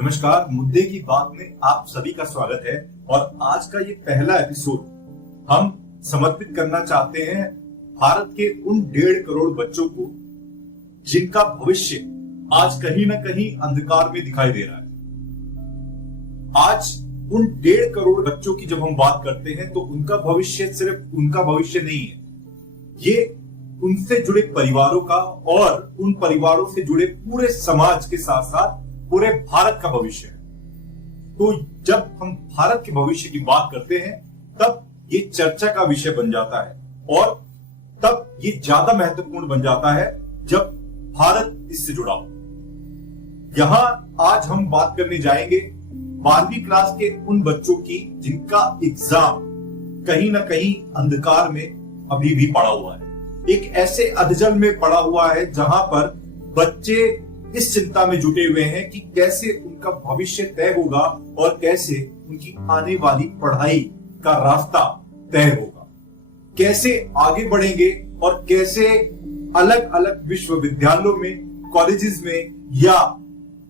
नमस्कार। मुद्दे की बात में आप सभी का स्वागत है और आज का ये पहला एपिसोड हम समर्पित करना चाहते हैं भारत के उन 1.5 करोड़ बच्चों को जिनका भविष्य आज कहीं ना कहीं अंधकार में दिखाई दे रहा है। आज उन 1.5 करोड़ बच्चों की जब हम बात करते हैं तो उनका भविष्य सिर्फ उनका भविष्य नहीं है, ये उनसे जुड़े परिवारों का और उन परिवारों से जुड़े पूरे समाज के साथ साथ पूरे भारत का भविष्य है। तो जब हम भारत के भविष्य की बात करते हैं तब ये चर्चा का विषय बन जाता है और तब ये ज्यादा महत्वपूर्ण बन जाता है जब भारत इससे जुड़ा हो। यहां आज हम बात करने जाएंगे 12वीं क्लास के उन बच्चों की जिनका एग्जाम कहीं ना कहीं अंधकार में अभी भी पड़ा हुआ है, एक ऐसे अधजल में पड़ा हुआ है जहां पर बच्चे इस चिंता में जुटे हुए हैं कि कैसे उनका भविष्य तय होगा और कैसे उनकी आने वाली पढ़ाई का रास्ता तय होगा, कैसे आगे बढ़ेंगे और कैसे अलग अलग विश्वविद्यालयों में, कॉलेजेस में या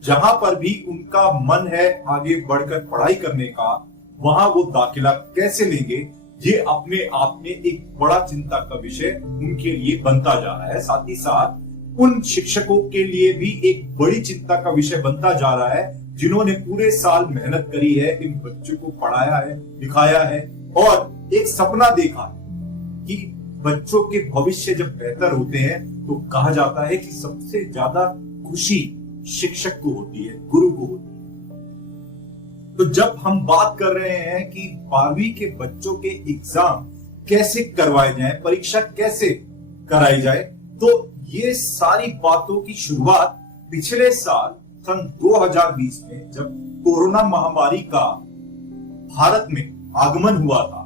जहां पर भी उनका मन है आगे बढ़कर पढ़ाई करने का, वहां वो दाखिला कैसे लेंगे। ये अपने आप में एक बड़ा चिंता का विषय उनके लिए बनता जा रहा है। साथ ही साथ उन शिक्षकों के लिए भी एक बड़ी चिंता का विषय बनता जा रहा है जिन्होंने पूरे साल मेहनत करी है, इन बच्चों को पढ़ाया है, दिखाया है और एक सपना देखा है कि बच्चों के भविष्य जब बेहतर होते हैं तो कहा जाता है कि सबसे ज्यादा खुशी शिक्षक को होती है, गुरु को होती है। तो जब हम बात कर रहे हैं कि 12वीं के बच्चों के एग्जाम कैसे करवाए जाएं, परीक्षा कैसे कराई जाए, तो ये सारी बातों की शुरुआत पिछले साल सन 2020 में जब कोरोना महामारी का भारत में आगमन हुआ था,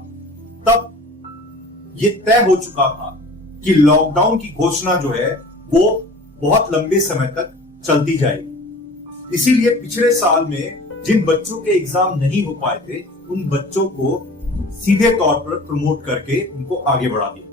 तब ये तय हो चुका था कि लॉकडाउन की घोषणा जो है वो बहुत लंबे समय तक चलती जाएगी। इसीलिए पिछले साल में जिन बच्चों के एग्जाम नहीं हो पाए थे उन बच्चों को सीधे तौर पर प्रमोट करके उनको आगे बढ़ा दिया।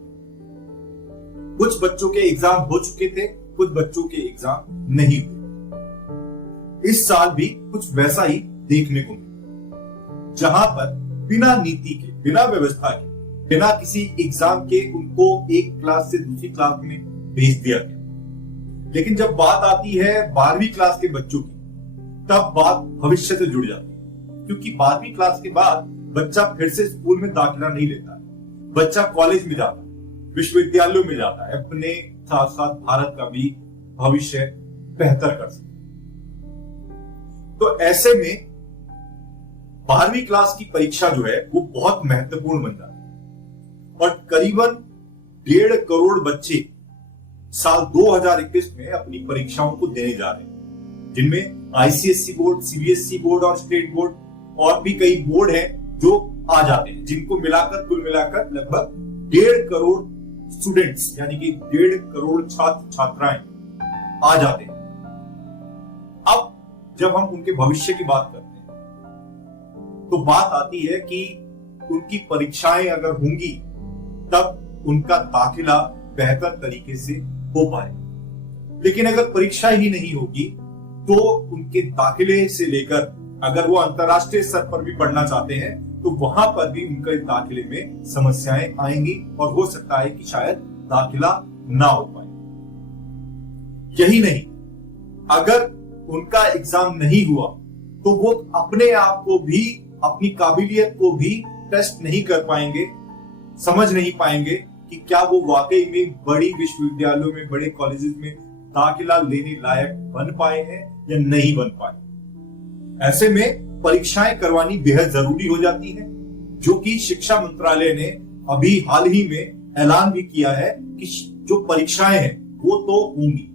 कुछ बच्चों के एग्जाम हो चुके थे, कुछ बच्चों के एग्जाम नहीं हुए। इस साल भी कुछ वैसा ही देखने को मिला, जहां पर बिना नीति के, बिना व्यवस्था के, बिना किसी एग्जाम के उनको एक क्लास से दूसरी क्लास में भेज दिया गया। लेकिन जब बात आती है 12वीं क्लास के बच्चों की, तब बात भविष्य से जुड़ जाती है, क्योंकि 12वीं क्लास के बाद बच्चा फिर से स्कूल में दाखिला नहीं लेता है, बच्चा कॉलेज में जाता है, विश्वविद्यालयों में जाता है, अपने साथ साथ भारत का भी भविष्य बेहतर कर सके। तो ऐसे में 12वीं क्लास की परीक्षा जो है वो बहुत महत्वपूर्ण बन जाती है और करीबन 1.5 करोड़ बच्चे साल 2021 में अपनी परीक्षाओं को देने जा रहे हैं, जिनमें आईसीएसई बोर्ड, सीबीएसई बोर्ड और स्टेट बोर्ड और भी कई बोर्ड हैं जो आ जाते हैं, जिनको मिलाकर कुल मिलाकर लगभग 1.5 करोड़ स्टूडेंट्स यानी कि 1.5 करोड़ छात्र छात्राएं आ जाते हैं। अब जब हम उनके भविष्य की बात करते हैं तो बात आती है कि उनकी परीक्षाएं अगर होंगी तब उनका दाखिला बेहतर तरीके से हो पाए, लेकिन अगर परीक्षा ही नहीं होगी तो उनके दाखिले से लेकर अगर वो अंतरराष्ट्रीय स्तर पर भी पढ़ना चाहते हैं तो वहां पर भी उनके दाखिले में समस्याएं आएंगी और हो सकता है कि शायद दाखिला ना हो पाए। यही नहीं, अगर उनका एग्जाम नहीं हुआ तो वो अपने आप को भी, अपनी काबिलियत को भी टेस्ट नहीं कर पाएंगे, समझ नहीं पाएंगे कि क्या वो वाकई में बड़ी विश्वविद्यालयों में, बड़े कॉलेजेस में दाखिला लेने लायक बन पाए हैं या नहीं बन पाए। ऐसे में परीक्षाएं करवानी बेहद जरूरी हो जाती है, जो कि शिक्षा मंत्रालय ने अभी हाल ही में ऐलान भी किया है कि जो परीक्षाएं हैं वो तो होंगी।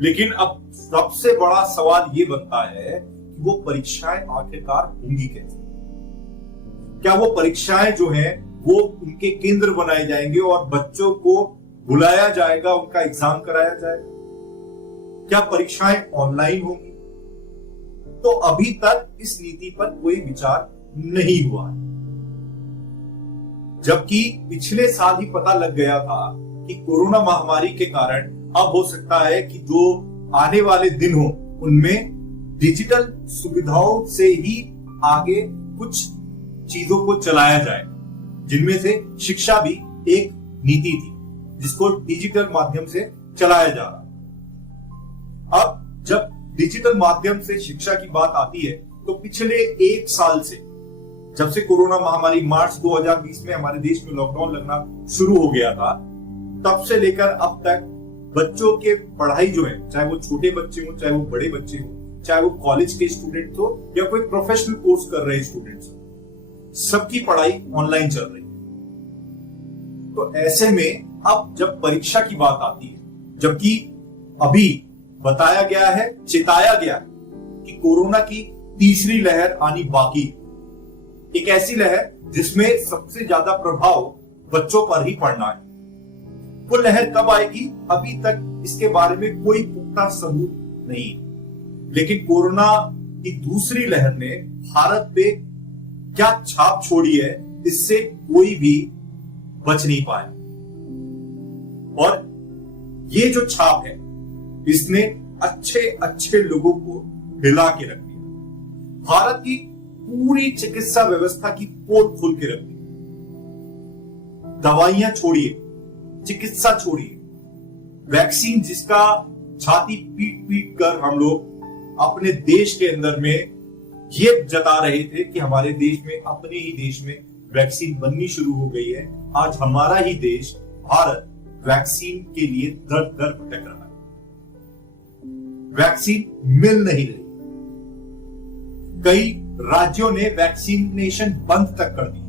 लेकिन अब सबसे बड़ा सवाल ये बनता है कि वो परीक्षाएं आखिरकार होंगी कैसे? क्या वो परीक्षाएं जो हैं वो उनके केंद्र बनाए जाएंगे और बच्चों को बुलाया जाएगा, उनका एग्जाम कराया जाएगा? क्या परीक्षाएं ऑनलाइन होंगी? तो अभी तक इस नीति पर कोई विचार नहीं हुआ है, जबकि पिछले साल ही पता लग गया था कि कोरोना महामारी के कारण अब हो सकता है कि जो आने वाले दिन हो उनमें डिजिटल सुविधाओं से ही आगे कुछ चीजों को चलाया जाए, जिनमें से शिक्षा भी एक नीति थी जिसको डिजिटल माध्यम से चलाया जा रहा। अब जब डिजिटल माध्यम से शिक्षा की बात आती है तो पिछले एक साल से, जब से कोरोना महामारी मार्च 2020 में हमारे देश में लॉकडाउन लगना शुरू हो गया था, तब से लेकर अब तक बच्चों के पढ़ाई जो है, चाहे वो छोटे बच्चे हो, चाहे वो बड़े बच्चे हो, चाहे वो कॉलेज के स्टूडेंट हो या कोई प्रोफेशनल कोर्स कर रहे स्टूडेंट्स हो, सबकी पढ़ाई ऑनलाइन चल रही है। तो ऐसे में अब जब परीक्षा की बात आती है, जबकि अभी बताया गया है, चेताया गया है कि कोरोना की तीसरी लहर आनी बाकी है, एक ऐसी लहर जिसमें सबसे ज्यादा प्रभाव बच्चों पर ही पड़ना है। वो लहर कब आएगी, अभी तक इसके बारे में कोई पुख्ता सबूत नहीं है, लेकिन कोरोना की दूसरी लहर ने भारत पे क्या छाप छोड़ी है, इससे कोई भी बच नहीं पाया। और ये जो छाप है, इसने अच्छे अच्छे लोगों को हिला के रख दिया, भारत की पूरी चिकित्सा व्यवस्था की पोल खोल के रख दी। दवाइयां छोड़िए, चिकित्सा छोड़िए, वैक्सीन जिसका छाती पीट पीट कर हम लोग अपने देश के अंदर में ये जता रहे थे कि हमारे देश में, अपने ही देश में वैक्सीन बननी शुरू हो गई है। आज हमारा ही देश भारत वैक्सीन के लिए दर दर भटक रहा है, वैक्सीन मिल नहीं रही। कई राज्यों ने वैक्सीनेशन बंद तक कर दी।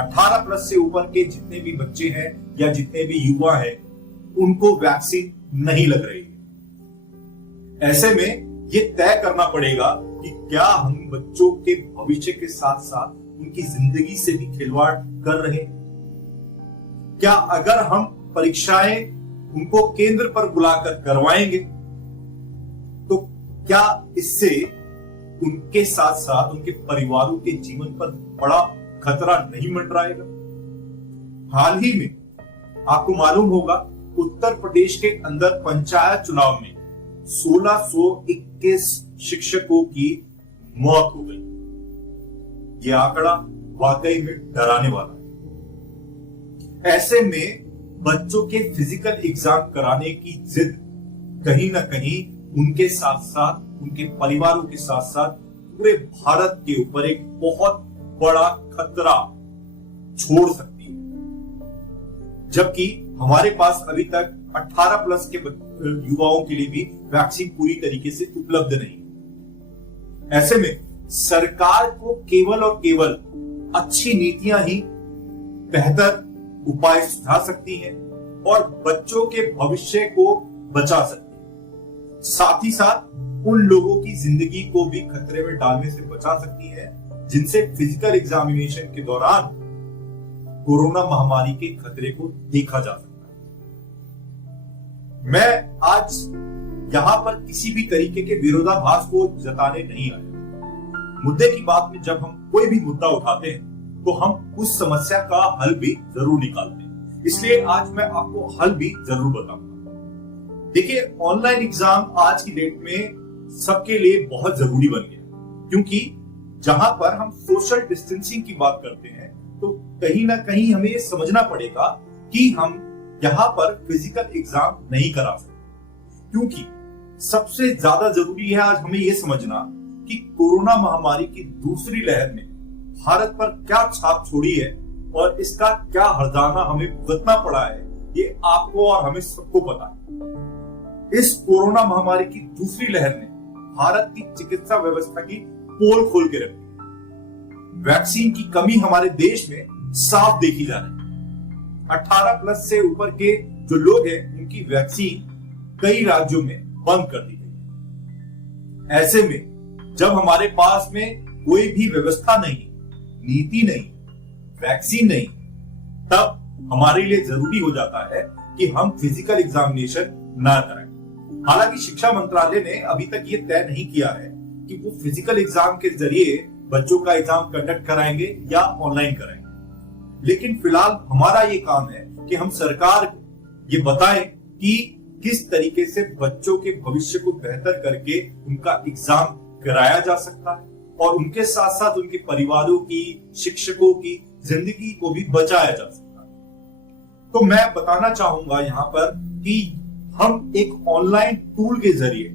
18 प्लस से ऊपर के जितने भी बच्चे हैं या जितने भी युवा हैं, उनको वैक्सीन नहीं लग रही है। ऐसे में ये तय करना पड़ेगा कि क्या हम बच्चों के भविष्य के साथ साथ उनकी जिंदगी से भी खिलवाड़ कर रहे हैं। क्या अगर हम परीक्षाएं उनको केंद्र पर बुलाकर करवाएंगे तो क्या इससे उनके साथ साथ उनके परिवारों के जीवन पर बड़ा खतरा नहीं मंडराएगा। हाल ही में आपको मालूम होगा, उत्तर प्रदेश के अंदर पंचायत चुनाव में 1621 शिक्षकों की मौत हो गई। यह आंकड़ा वाकई में डराने वाला है। ऐसे में बच्चों के फिजिकल एग्जाम कराने की जिद कहीं ना कहीं उनके साथ साथ, उनके परिवारों के साथ साथ पूरे भारत के ऊपर एक बहुत बड़ा खतरा छोड़ सकती है। जबकि हमारे पास अभी तक 18 प्लस के युवाओं के लिए भी वैक्सीन पूरी तरीके से उपलब्ध नहीं। ऐसे में सरकार को केवल और केवल अच्छी नीतियां ही बेहतर उपाय सुझा सकती हैं और बच्चों के भविष्य को बचा सकती है। साथ ही साथ उन लोगों की जिंदगी को भी खतरे में डालने से बचा सकती है जिनसे फिजिकल एग्जामिनेशन के दौरान कोरोना महामारी के खतरे को देखा जा सकता है। मैं आज यहां पर किसी भी तरीके के विरोधाभास को जताने नहीं आया। मुद्दे की बात में जब हम कोई भी मुद्दा उठाते हैं तो हम उस समस्या का हल भी जरूर निकालते हैं, इसलिए आज मैं आपको हल भी जरूर बताऊंगा। देखिए, ऑनलाइन एग्जाम आज की डेट में सबके लिए बहुत जरूरी बन गया, क्योंकि जहां पर हम सोशल डिस्टेंसिंग की बात करते हैं तो कहीं ना कहीं हमें ये समझना पड़ेगा कि हम यहां पर फिजिकल एग्जाम नहीं करा सकते, क्योंकि सबसे ज्यादा जरूरी है आज हमें यह समझना कि कोरोना महामारी की दूसरी लहर ने भारत पर क्या छाप छोड़ी है और इसका क्या हर्जाना हमें भुगतना पड़ा है, ये आपको और हमें सबको पता है। इस कोरोना महामारी की दूसरी लहर ने भारत की चिकित्सा व्यवस्था की पोल खोल के रखी। वैक्सीन की कमी हमारे देश में साफ देखी जा रही है। 18 प्लस से ऊपर के जो लोग हैं, उनकी वैक्सीन कई राज्यों में बंद कर दी गई। ऐसे में जब हमारे पास में कोई भी व्यवस्था नहीं, नीति नहीं, वैक्सीन नहीं, तब हमारे लिए जरूरी हो जाता है कि हम फिजिकल एग्जामिनेशन ना कराएं। हालांकि शिक्षा मंत्रालय ने अभी तक ये तय नहीं किया है कि वो फिजिकल एग्जाम के जरिए बच्चों का एग्जाम कंडक्ट कराएंगे या ऑनलाइन कराएंगे, लेकिन फिलहाल हमारा ये काम है कि हम सरकार को ये बताएं कि किस तरीके से बच्चों के भविष्य को बेहतर करके उनका एग्जाम कराया जा सकता है और उनके साथ साथ उनके परिवारों की, शिक्षकों की जिंदगी को भी बचाया जा सकता है। तो मैं बताना चाहूंगा यहां पर कि हम एक ऑनलाइन टूल के जरिए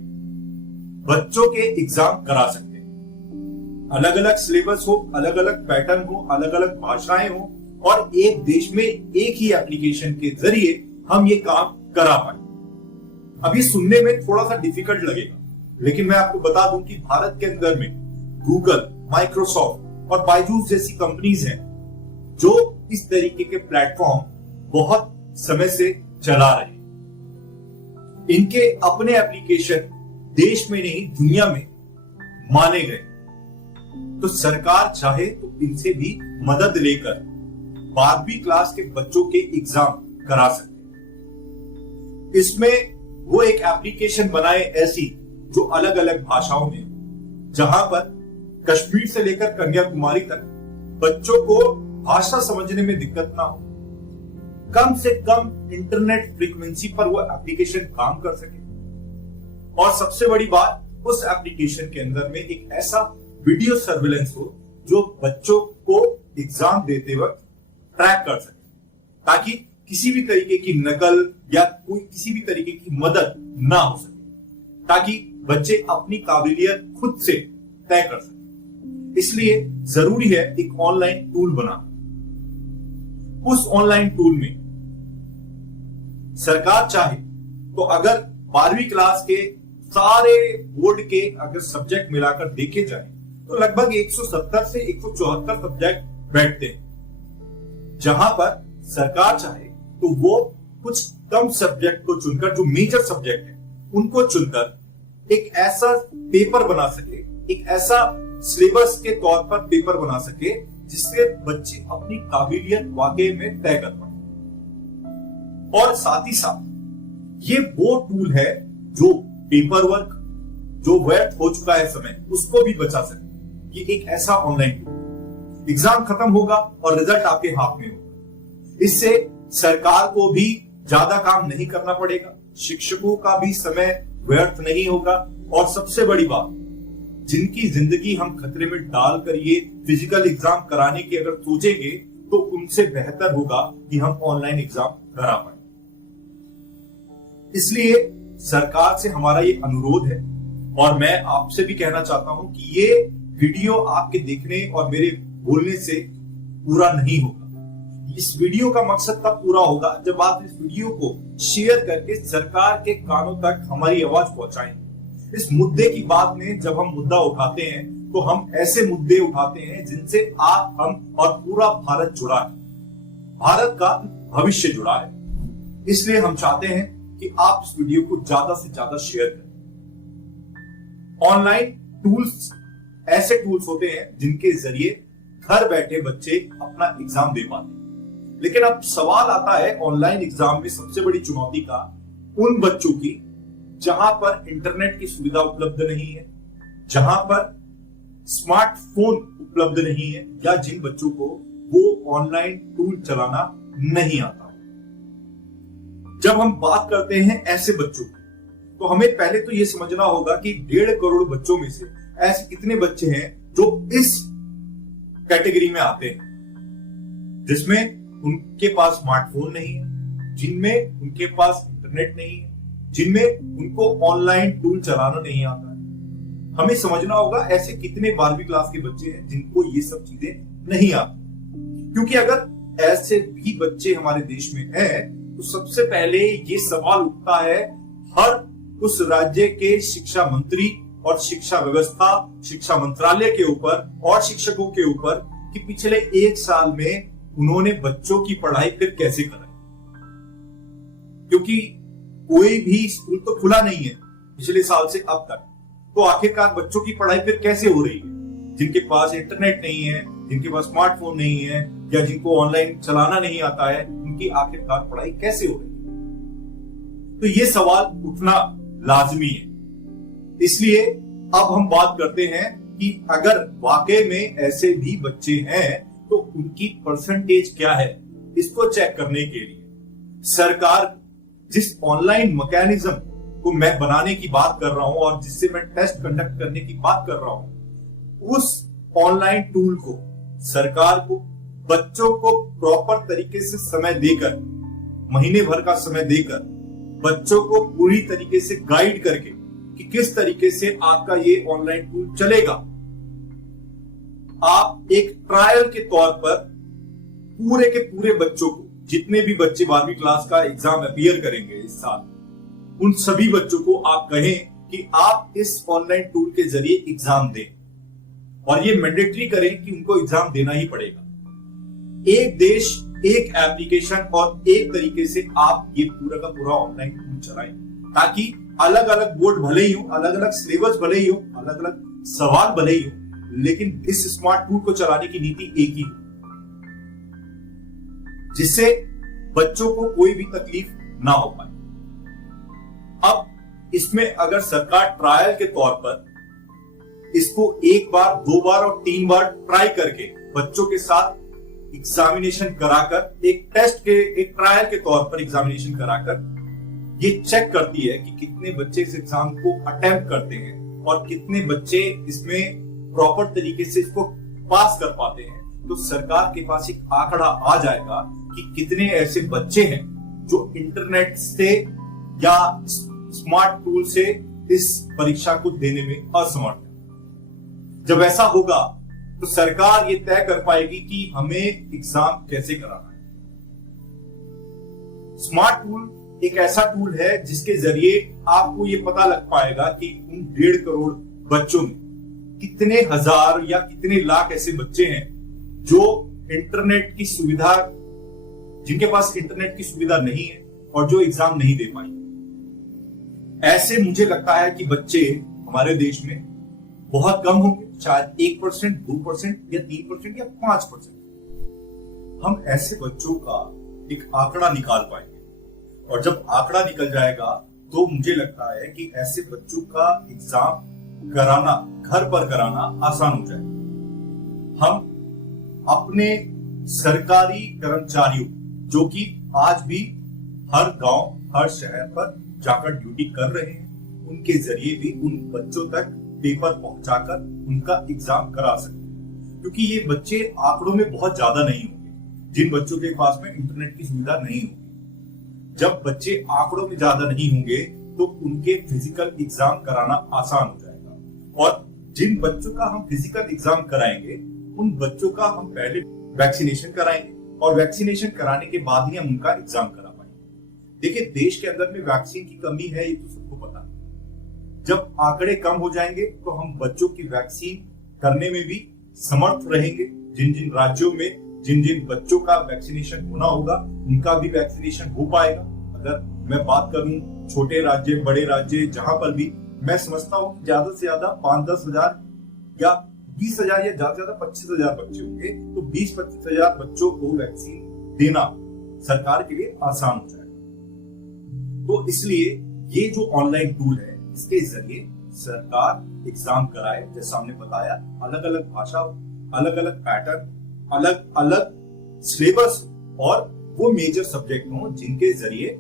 बच्चों के एग्जाम करा सकते हैं। अलग अलग सिलेबस हो, अलग अलग पैटर्न हो, अलग अलग भाषाएं हो और एक देश में एक ही एप्लीकेशन के जरिए हम ये काम करा पाए। अभी सुनने में थोड़ा सा डिफिकल्ट लगेगा, लेकिन मैं आपको बता दूं कि भारत के अंदर में गूगल, माइक्रोसॉफ्ट और बायजूस जैसी कंपनीज हैं जो इस तरीके के प्लेटफॉर्म बहुत समय से चला रहे हैं। इनके अपने एप्लीकेशन देश में नहीं दुनिया में माने गए। तो सरकार चाहे तो इनसे भी मदद लेकर 12वीं क्लास के बच्चों के एग्जाम करा सकते हैं। इसमें वो एक एप्लीकेशन बनाए ऐसी जो अलग अलग भाषाओं में, जहां पर कश्मीर से लेकर कन्याकुमारी तक बच्चों को भाषा समझने में दिक्कत ना हो, कम से कम इंटरनेट फ्रीक्वेंसी पर वो एप्लीकेशन काम कर सके। और सबसे बड़ी बात, उस एप्लीकेशन के अंदर में एक ऐसा वीडियो सर्विलेंस हो जो बच्चों को एग्जाम देते वक्त ट्रैक कर सके, ताकि किसी भी तरीके की नकल या कोई किसी भी तरीके की मदद ना हो सके, ताकि बच्चे अपनी काबिलियत खुद से तय कर सके। इसलिए जरूरी है एक ऑनलाइन टूल बनाना। उस ऑनलाइन टूल में सरकार चाहे तो अगर 12वीं क्लास के सारे बोर्ड के अगर सब्जेक्ट मिलाकर देखे जाए तो लगभग 170 से 174 सब्जेक्ट बैठते हैं, जहां पर सरकार चाहे तो वो कुछ कम सब्जेक्ट को चुनकर, जो मेजर सब्जेक्ट है उनको चुनकर एक ऐसा पेपर बना सके, एक ऐसा सिलेबस के तौर पर पेपर बना सके जिससे बच्चे अपनी काबिलियत वाकई में तय कर पाए। और साथ ही साथ ये वो टूल है जो पेपर वर्क जो व्यर्थ हो चुका है समय, उसको भी बचा सके। ये एक ऐसा ऑनलाइन टूल, एग्जाम खत्म होगा और रिजल्ट आपके हाथ में होगा। इससे सरकार को भी ज्यादा काम नहीं करना पड़ेगा, शिक्षकों का भी समय व्यर्थ नहीं होगा और सबसे बड़ी बात, जिनकी जिंदगी हम खतरे में डालकर ये फिजिकल एग्जाम कराने की अगर सोचेंगे तो उनसे बेहतर होगा कि हम ऑनलाइन एग्जाम करा पाए। इसलिए सरकार से हमारा ये अनुरोध है और मैं आपसे भी कहना चाहता हूं कि ये वीडियो आपके देखने और मेरे बोलने से पूरा नहीं होगा। इस वीडियो का मकसद तब पूरा होगा जब आप इस वीडियो को शेयर करके सरकार के कानों तक हमारी आवाज पहुंचाएंगे। इस मुद्दे की बात में जब हम मुद्दा उठाते हैं तो हम ऐसे मुद्दे उठाते हैं जिनसे आप, हम और पूरा भारत जुड़ा है, भारत का भविष्य जुड़ा है। इसलिए हम चाहते हैं कि आप इस वीडियो को ज्यादा से ज्यादा शेयर करें। ऑनलाइन टूल्स ऐसे टूल्स होते हैं जिनके जरिए घर बैठे बच्चे अपना एग्जाम दे पाते हैं। लेकिन अब सवाल आता है ऑनलाइन एग्जाम में सबसे बड़ी चुनौती का उन बच्चों की जहां पर इंटरनेट की सुविधा उपलब्ध नहीं है, जहां पर स्मार्टफोन उपलब्ध नहीं है, या जिन बच्चों को वो ऑनलाइन टूल चलाना नहीं आता। जब हम बात करते हैं ऐसे बच्चों की, तो हमें पहले तो यह समझना होगा कि 1.5 करोड़ बच्चों में से ऐसे कितने बच्चे हैं जो इस कैटेगरी में आते हैं, जिसमें उनके पास स्मार्टफोन नहीं है, जिनमें उनके पास इंटरनेट नहीं है, जिनमें उनको ऑनलाइन टूल चलाना नहीं आता है। हमें समझना होगा ऐसे कितने 12वीं क्लास के बच्चे हैं जिनको ये सब चीजें नहीं आती। क्योंकि अगर ऐसे भी बच्चे हमारे देश में हैं, तो सबसे पहले ये सवाल उठता है हर उस राज्य के शिक्षा मंत्री और शिक्षा व्यवस्था, शिक्षा मंत्रालय के ऊपर और शिक्षकों के ऊपर कि पिछले 1 साल में उन्होंने बच्चों की पढ़ाई फिर कैसे कराई। क्योंकि कोई भी स्कूल तो खुला नहीं है पिछले साल से अब तक, तो आखिरकार बच्चों की पढ़ाई फिर कैसे हो रही है? जिनके पास इंटरनेट नहीं है, जिनके पास स्मार्टफोन नहीं है, या जिनको ऑनलाइन चलाना नहीं आता है, उनकी आखिरकार पढ़ाई कैसे हो रही है? तो ये सवाल उठना लाजमी है। इसलिए अब हम बात करते हैं कि अगर वाकई में ऐसे भी बच्चे हैं तो उनकी परसेंटेज क्या है, इसको चेक करने के लिए सरकार जिस ऑनलाइन मैकेनिज्म को मैं बनाने की बात कर रहा हूं और जिससे मैं टेस्ट कंडक्ट करने की बात कर रहा हूं, उस ऑनलाइन टूल को सरकार को बच्चों को प्रॉपर तरीके से समय देकर, महीने भर का समय देकर बच्चों को पूरी तरीके से गाइड करके कि किस तरीके से आपका ये ऑनलाइन टूल चलेगा, आप एक ट्रायल के तौर पर पूरे के पूरे बच्चों को, जितने भी बच्चे 12वीं क्लास का एग्जाम अपीयर करेंगे इस साल, उन सभी बच्चों को आप कहें कि आप इस ऑनलाइन टूल के जरिए एग्जाम दें और ये मैंडेटरी करें कि उनको एग्जाम देना ही पड़ेगा। एक देश, एक एप्लीकेशन और एक तरीके से आप ये पूरा का पूरा ऑनलाइन टूल चलाएं, ताकि अलग अलग बोर्ड भले ही हो, अलग अलग सिलेबस भले ही हो, अलग अलग सवाल भले ही हो, लेकिन इस स्मार्ट टूल को चलाने की नीति एक ही हो, जिससे बच्चों को कोई भी तकलीफ ना हो पाए। अब इसमें अगर सरकार ट्रायल के तौर पर इसको एक बार, दो बार और 3 बार ट्राई करके बच्चों के साथ एग्जामिनेशन कराकर, एक टेस्ट के, एक ट्रायल के तौर पर एग्जामिनेशन कराकर ये चेक करती है कि कितने बच्चे इस एग्जाम को अटेम्प्ट करते हैं और कितने बच्चे इसमें प्रॉपर तरीके से इसको पास कर पाते हैं, तो सरकार के पास एक आंकड़ा आ जाएगा कि कितने ऐसे बच्चे हैं जो इंटरनेट से या स्मार्ट टूल से इस परीक्षा को देने में असमर्थ है। जब ऐसा होगा तो सरकार ये तय कर पाएगी कि हमें एग्जाम कैसे कराना है। स्मार्ट टूल एक ऐसा टूल है जिसके जरिए आपको ये पता लग पाएगा कि उन 1.5 करोड़ बच्चों में कितने हजार या कितने लाख ऐसे बच्चे हैं जो इंटरनेट की सुविधा, जिनके पास इंटरनेट की सुविधा नहीं है और जो एग्जाम नहीं दे पाएंगे। ऐसे मुझे लगता है कि बच्चे हमारे देश में बहुत कम होंगे, शायद 1%, 2% या 3% या 5%। हम ऐसे बच्चों का एक आंकड़ा निकाल पाएंगे और जब आंकड़ा निकल जाएगा तो मुझे लगता है कि ऐसे बच्चों का एग्जाम कराना, घर पर कराना आसान हो जाएगा। हम अपने सरकारी कर्मचारियों, जो कि आज भी हर गांव, हर शहर पर जाकर ड्यूटी कर रहे हैं, उनके जरिए भी उन बच्चों तक पेपर पहुंचाकर उनका एग्जाम करा सकते हैं। क्योंकि ये बच्चे आंकड़ों में बहुत ज्यादा नहीं होंगे जिन बच्चों के पास में इंटरनेट की सुविधा नहीं होगी। जब बच्चे आंकड़ों में ज्यादा नहीं होंगे तो उनके फिजिकल एग्जाम कराना आसान हो जाएगा। और जिन बच्चों का हम फिजिकल एग्जाम कराएंगे उन बच्चों का हम पहले वैक्सीनेशन कराएंगे और वैक्सीनेशन कराने के बाद ही हम उनका एग्जाम करा पाएंगे। देखिए, देश के अंदर में वैक्सीन की कमी है, ये तो सबको पता है। जब आंकड़े कम हो जाएंगे तो हम बच्चों की वैक्सीन करने में भी समर्थ रहेंगे। जिन जिन राज्यों में जिन जिन बच्चों का वैक्सीनेशन होना होगा उनका भी वैक्सीनेशन हो पाएगा। अगर मैं बात करूं छोटे राज्य, बड़े राज्य, जहां पर भी मैं समझता हूं कि ज्यादा से ज्यादा 5-10 हजार या 20 हजार या ज्यादा से ज्यादा 25 हजार बच्चे होंगे, तो 20-25 हजार बच्चों को वैक्सीन देना सरकार के लिए आसान हो जाएगा। तो इसलिए ये जो ऑनलाइन टूल है, इसके जरिए सरकार एग्जाम कराए, जैसा हमने बताया, अलग अलग भाषा, अलग अलग पैटर्न, अलग अलग सिलेबस और वो मेजर सब्जेक्ट हो जिनके जरिए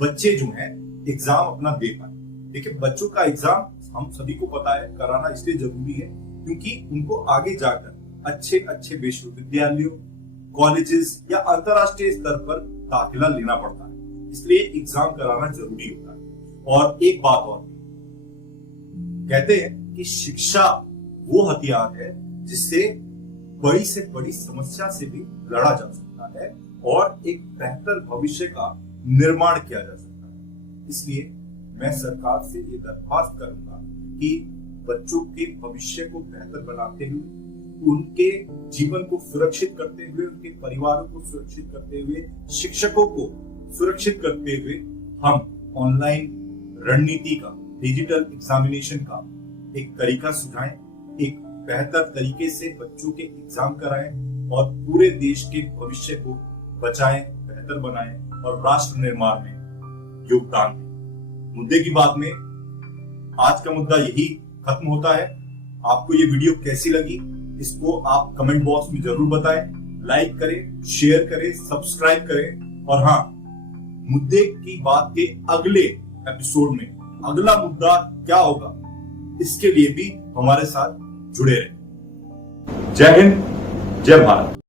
बच्चे जो हैं एग्जाम अपना दे पाए। देखिए, बच्चों का एग्जाम हम सभी को पता है कराना इसलिए जरूरी है क्योंकि उनको आगे जाकर अच्छे अच्छे विश्वविद्यालयों, कॉलेजेस या अंतरराष्ट्रीय स्तर पर दाखिला लेना पड़ता है, इसलिए एग्जाम कराना जरूरी होता है। और एक बात और, कहते हैं कि शिक्षा वो हथियार है जिससे बड़ी से बड़ी समस्या से भी लड़ा जा सकता है और एक बेहतर भविष्य का निर्माण किया जा सकता है। इसलिए मैं सरकार से ये दरख्वास्त करूंगा कि बच्चों के भविष्य को बेहतर बनाते हुए, उनके जीवन को सुरक्षित करते हुए, उनके परिवारों को सुरक्षित करते हुए, शिक्षकों को सुरक्षित करते हुए हम ऑनलाइन रणनीति का, डिजिटल एग्जामिनेशन का एक तरीका सुझाएं, एक बेहतर तरीके से बच्चों के एग्जाम कराएं और पूरे देश के भविष्य को बचाएं, बेहतर बनाएं और राष्ट्र निर्माण में योगदान दें। मुद्दे की बात में आज का मुद्दा यही खत्म होता है। आपको ये वीडियो कैसी लगी, इसको आप कमेंट बॉक्स में जरूर बताएं, लाइक करें, शेयर करें, सब्सक्राइब करें और हाँ, मुद्दे की बात के अगले एपिसोड में अगला मुद्दा क्या होगा, इसके लिए भी हमारे साथ जुड़े रहें। जय हिंद, जय भारत।